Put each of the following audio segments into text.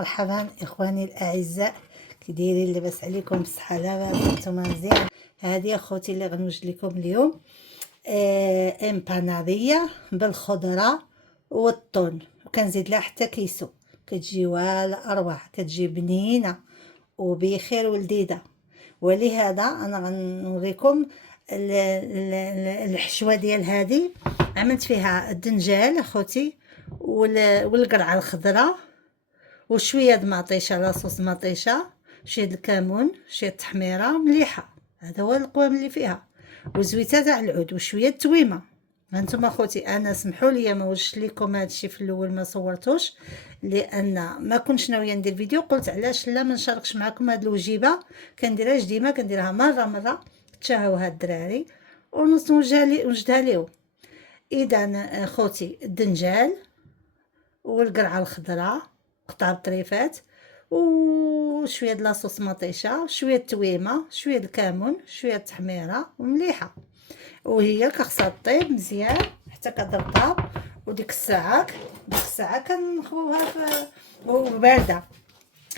ومرحبا اخواني الاعزاء، كي دايرين؟ لاباس عليكم؟ بصحه لاباس؟ نتوما مزيان؟ هذه اخوتي اللي غنوجد لكم اليوم امباناديه بالخضره والطون، وكنزيد لها حتى كيسو. كتجي والا اروع، كتجي بنينه وبخير ولذيذه. ولهذا انا غنوريكم الحشوه ديال هذه. عملت فيها الدنجال اخوتي والقرعه الخضراء وشويه د مطيشه، لاصوص مطيشه، شويه د الكمون، شويه التحميره مليحه. هذا هو القوام اللي فيها، وزويته تاع العود وشويه التويمه. هانتوما اخوتي، انا سمحوا لي ما وجدت لكم هذا الشيء في الاول، ما صورتوش لان ما كنتش ناويه ندير فيديو. قلت علاش لا ما نشاركش معكم هذه الوجيبه، كنديرهاش ديما، كنديرها مره تشاهوها الدراري ونوجدها ليهم. اذا اخوتي، الدنجال والقرعه الخضراء قطع بطريفات، وشويه د لاصوص مطيشه، شويه التويمه، شويه الكمون، شويه التحميره ومليحه. وهي خاصها طيب مزيان حتى كترطب. وديك الساعه كنخويوها بارده،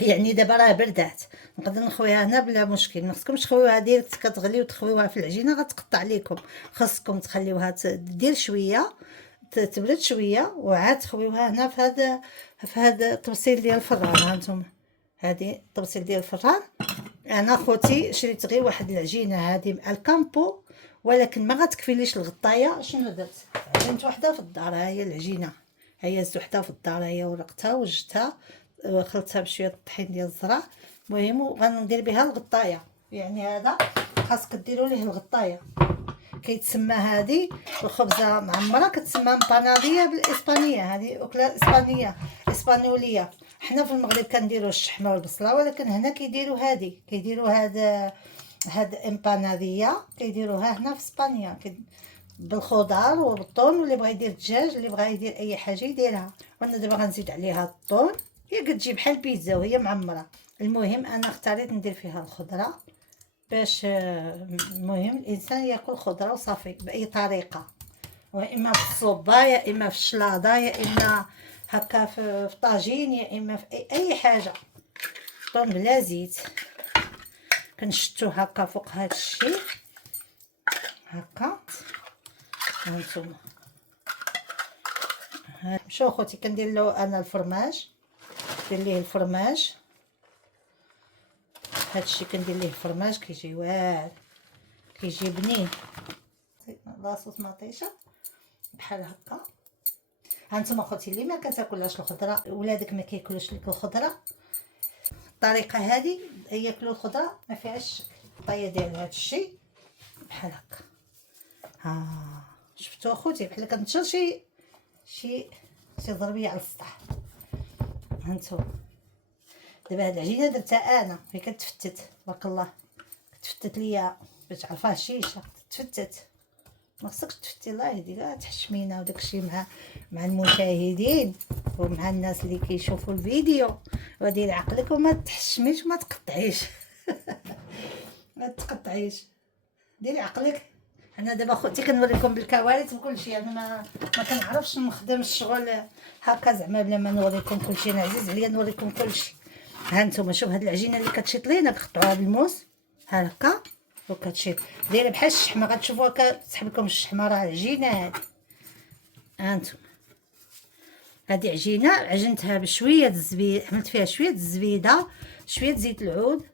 يعني دابا راه بردات، نقدر نخويها هنا بلا مشكل. ما خصكمش تخويوها ديريكت كتغلي وتخويوها في العجينه غتقطع لكم. خاصكم تخليوها تدير شويه، تبرد شويه، وعاد تخويوها هنا في هذا الطبسيل ديال الفران. هانتوما هذه الطبسيل ديال الفران. انا خوتي شريت غير واحد العجينه هذه مع الكامبو، ولكن ما غتكفيليش الغطايه. شنو درت؟ عجنت وحده في الدار، ها هي العجينه، هي زدت وحده في الدار، هي ورقتها وجدتها، خلطتها بشويه الطحين ديال الزرع. المهم وغندير بها الغطايه، يعني هذا خاصك ديروا ليه الغطايه. كيتسمى هذه الخبزه معمره كتسمى مباناديه بالاسبانيه. هذه اكله اسبانيه اسبانيوليه. حنا في المغرب كنديروا الشحمه والبصله، ولكن هنا كيديروا هذه، كيديروا هاد امباناديه كيديروها هنا في اسبانيا بالخضار وبالطون. واللي بغى يدير الدجاج، اللي بغى يدير اي حاجه يديرها. وانا دابا غنزيد عليها الطون. هي كتجي بحال البيتزا وهي معمره. المهم انا اختاريت ندير فيها الخضره باش المهم الانسان ياكل خضره وصافي باي طريقه، واما في الصوبه، يا اما في الشلاضه، يا اما هكا في طاجين، يا اما في اي حاجه. طون بلا زيت كنشتو هكا فوق هذا الشيء هكا. هانتوما شوفوا خوتي، كندير له انا الفرماج، ندير ليه الفرماج. هذا الشيء كندير ليه الفرماج، كيجي واعر، كيجي بنين. لاصوص مطيشه بحال هكا. هانتوما خوتي، اللي ما كتاكلهاش الخضره، ولادك ما كياكلوش لك الخضره، الطريقه هذه ياكلوا الخضره ما فيهاش شك. الطايه ديال هذا الشيء بحال هكا. ها شفتوا اخوتي، بحال كنشر شي ضربيه على السطح. هانتوما دابا هاد العجينه درتها انا، هي كتفتت تبارك الله، كتفتت ليا باش تعرفها الشيشه تفتت. ما خصكش تفتي، الله يهديك، تحشمينا وداكشي مع المشاهدين ومع الناس اللي كيشوفوا الفيديو. وديري عقلك وما تحشميش وما تقطعيش ما تقطعيش، ديري عقلك. انا دابا خوتي كنوريكم بالكواليس وكلشي، انا ما كنعرفش نخدم الشغل هكا زعما بلا ما نوريكم كلشي. انا عزيز عليا نوريكم كلشي. ها انتم شوف هاد العجينه اللي كتشيط لينا، كنقطعوها بالموس هكا وكتشيط، دايره بحال الشحمه. غتشوفوها كتسحب لكم الشحمه، راه عجينه هادي. ها انتم هادي عجينه عجنتها بشويه الزبيب، عملت فيها شويه الزبيده، شويه زيت العود،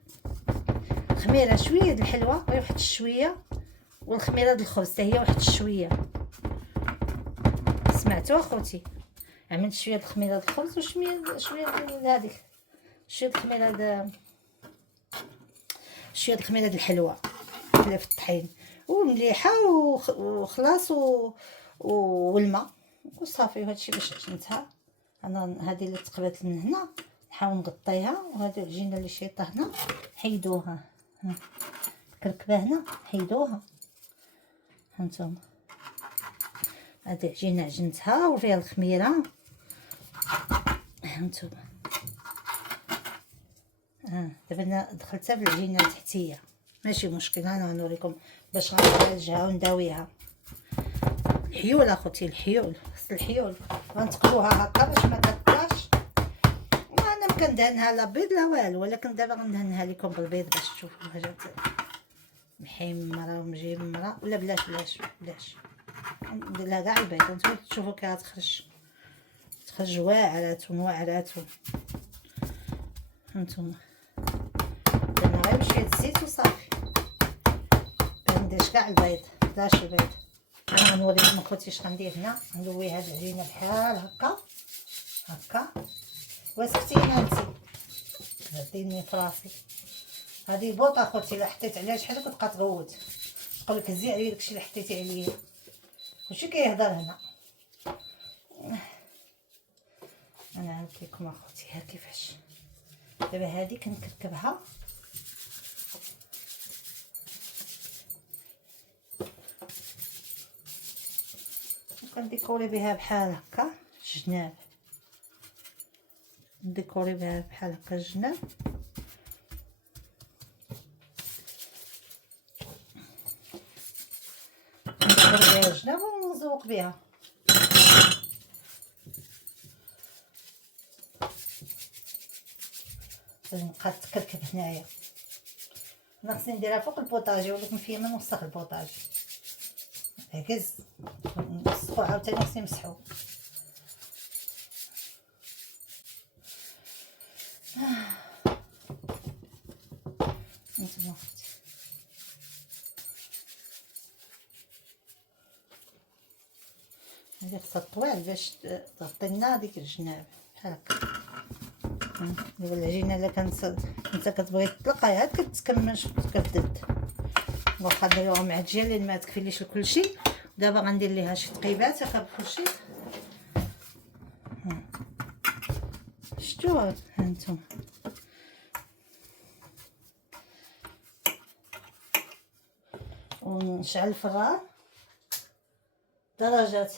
خميره، شويه د الحلوه، واحد شويه، والخميره د الخبز حتى هي واحد شويه. سمعتوا اخوتي؟ عملت شويه د الخميره د الخبز وشويه د هذيك، شويه د الخميره د الحلوه في الطحين ومليحه وخلاص والماء وصافي. وهادشي باش عجنتها انا. هذه اللي تقبلت من هنا نحاول نغطيها، وهذه العجينه اللي شيطه هنا حيدوها، كركبه هنا حيدوها. هانتوما هذه عجينه عجنتها وفيها الخميره. هانتوما دابا انا دخلتها في العجينه التحتيه، ماشي مشكل. انا غنوريكم باش غنعالجها ونداويها. الحيول اخوتي، الحيول، خص الحيول غنتقلوها هكا باش ما تطلعش. وانا كندهنها لا بيض لا والو، ولكن دابا غندهنها لكم بالبيض باش تشوفوا الحاجات محمره ومجمره. ولا بلاش ندير لها كاع البيض، نتوما تشوفوا كي غتخرج واعرات ونواعرات. هانتوما درنا غير بشويه الزيت وصافي، ما نديرش كاع البيض، بلاش البيض. انا غنوريكم اخوتي اش غندير هنا. ندوي هاد العجينه بحال هكا. واسكتينا انتي غديني فراسي. هذه بوطه اخوتي، الا حطيت عليها شحال كتبقى تغوت، تقولك هزي عليا داكشي اللي حطيتي عليا. كلشي كيهضر هنا. انا عاود لكم اخوتي ها كيفاش. دابا هذه كنكركبها وكنديكوري بها بحال هكا الجناب. نديكوري بها بحال هكا الجناب. نديكوري بها الجناب ونزوق بها. نبقى تكركب هنايا. انا خصني نديرها فوق البوطاجي، ولكن فيا من وسط البوطاجي هكز نسخو عاوتاني خصني نمسحو. نتوما هادي خصها طوال باش تغطي لنا ديك الجناب بحال هكا. دابا العجينه الا كانت انت كتبغي تطلقها عاد كتكمش كتدد، واخا ديروها معجيه لان ما تكفيليش لكلشي. دابا غندير ليها شي تقيبات هكا بكلشي. شفتوها هانتوما ونشعل الفران درجات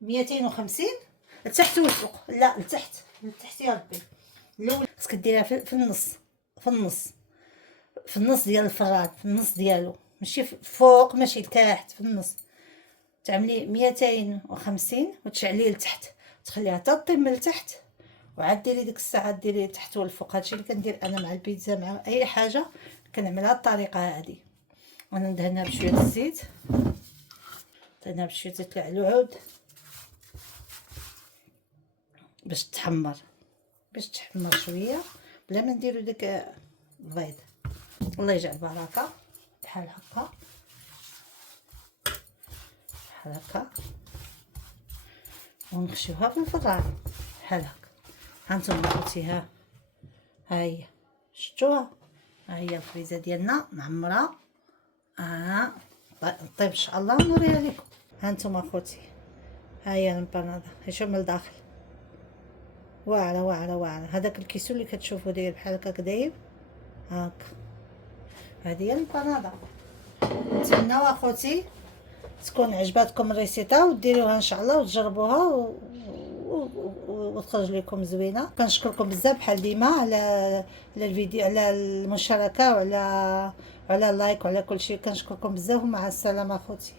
250 لتحت والفوق. لا لتحت يا ربي. الاول خصك ديرها في النص ديال الفران، في النص ديالو، ماشي فوق ماشي لتحت، في النص. تعملي 250 وتشعليه لتحت، تخليها تطيب من التحت، وعاد ديري ديك الساعه ديري تحت والفوق. هادشي اللي كندير انا مع البيتزا، مع اي حاجه كنعملها بالطريقه هذه. وانا ندهنها بشويه الزيت، ندهنها بشويه زيت العود باش تحمر شويه بلا ما نديرو داك البيض. الله يجعل بركه. بحال هكا ونخشيوها في الفران بحال هكا. هانتوما خوتي ها هي شفتوها، ها هي الفريزه ديالنا معمره. طيب ان شاء الله نوريها لكم. هانتوما خوتي ها هي الامبانادا، شوفوا من الداخل واعره. هذاك الكيسو اللي كتشوفوا داير بحال هكا داير هاكا. هذه هي الامبانادا. نتمنى اخوتي تكون عجباتكم الريسيطه وديروها ان شاء الله وتجربوها وتخرج لكم زوينه. كنشكركم بزاف بحال ديما على الفيديو، على المشاركه وعلى اللايك وعلى كل شيء. كنشكركم بزاف ومع السلامه اخوتي.